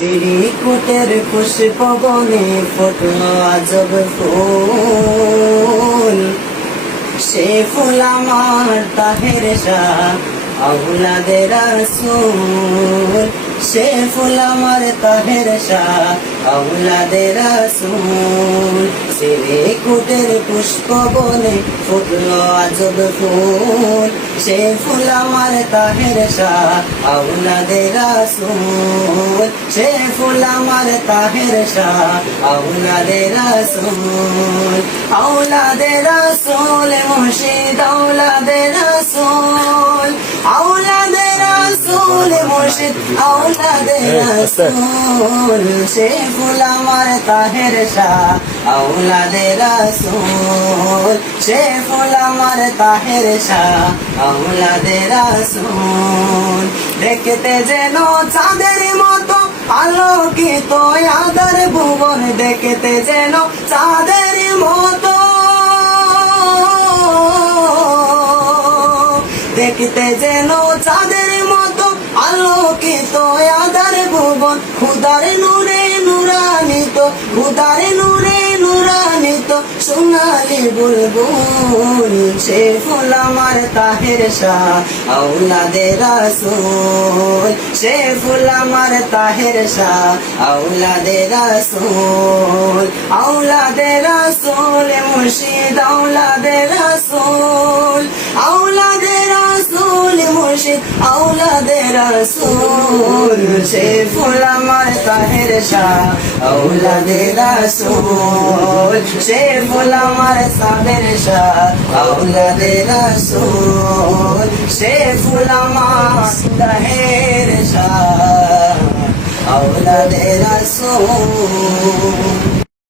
শ্রীকুটের পুষ্প বনে ফুটলো আজব ফুল। সে ফুল আমার তাহের শাহ আউলাদের রাসূল। সে ফুল আমার তাহের শাহ আউলাদের পুষ্প বনে ফুটল আজব ফুল। সে ফুল আমার তাহের শাহ আউলাদের রাসূল। সে ফুল আমার তাহের শাহ আউলাদের রাসূল। আউলাদের রাসূল, মুর্শিদ মুর্শিদ আউলাদের রাসূল সে ফুল আমার তাহের শাহ। আউলাদের রাসূল ফুল আমার তাহের শাহ। আউলাদের রাসূল দেখতে যেন চাঁদের মতো আলোকিত আদার ভুবন। দেখতে যেন চাঁদের মতো দেখতে যেন চাঁদের আলোকিত আদার ভুবন খুদার নূরে নুরানিত খুদার নূরে নুরানিত, সোনালি বুলবুল, সে ফুল আমার তাহের শাহ আউলাদের রাসূল, সে ফুল আমার তাহের শাহ আউলাদের রাসূল আউলাদের রাসূল মুর্শিদ আউলাদের মুর্শিদ আউলাদের রাসূল, সে ফুল আমার তাহের শাহ আউলাদের রাসূল, সে ফুল আমার সাদের শাহ আউলাদের রাসূল, সে ফুল আমার তাহের শাহ আউলাদের রাসূল।